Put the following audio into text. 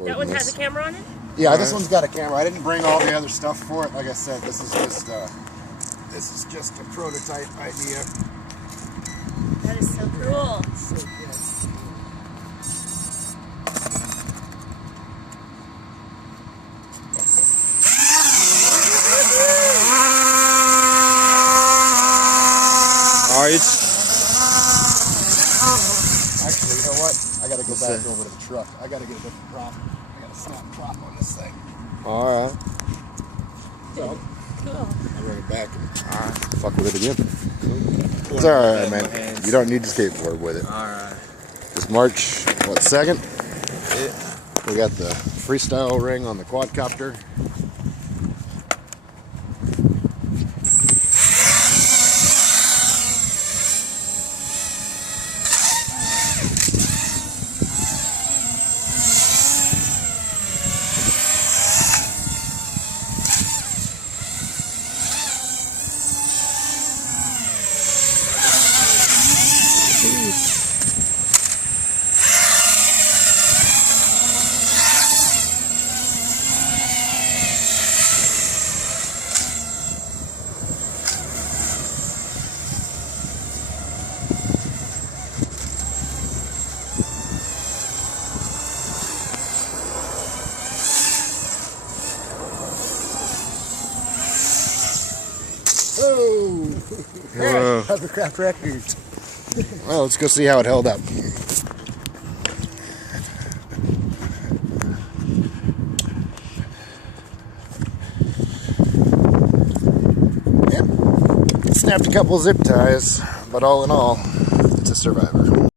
That one has a camera on it? Yeah, this one's got a camera. I didn't bring all the other stuff for it. Like I said, this is just a prototype idea. That is so cool. So good. Actually, you know what? I gotta go back over to the truck. I gotta get a different prop. I got a snap prop on this thing. Alright. So, Cool. I'll bring it back and Fuck with it again. It's alright, man. You don't need to skateboard with it. Alright. It's March, what, 2nd? Yeah. We got the freestyle ring on the quadcopter. oh, Whoa. Hovercraft Records. Well, let's go see how it held up. Yep. Snapped a couple zip ties, but all in all, it's a survivor.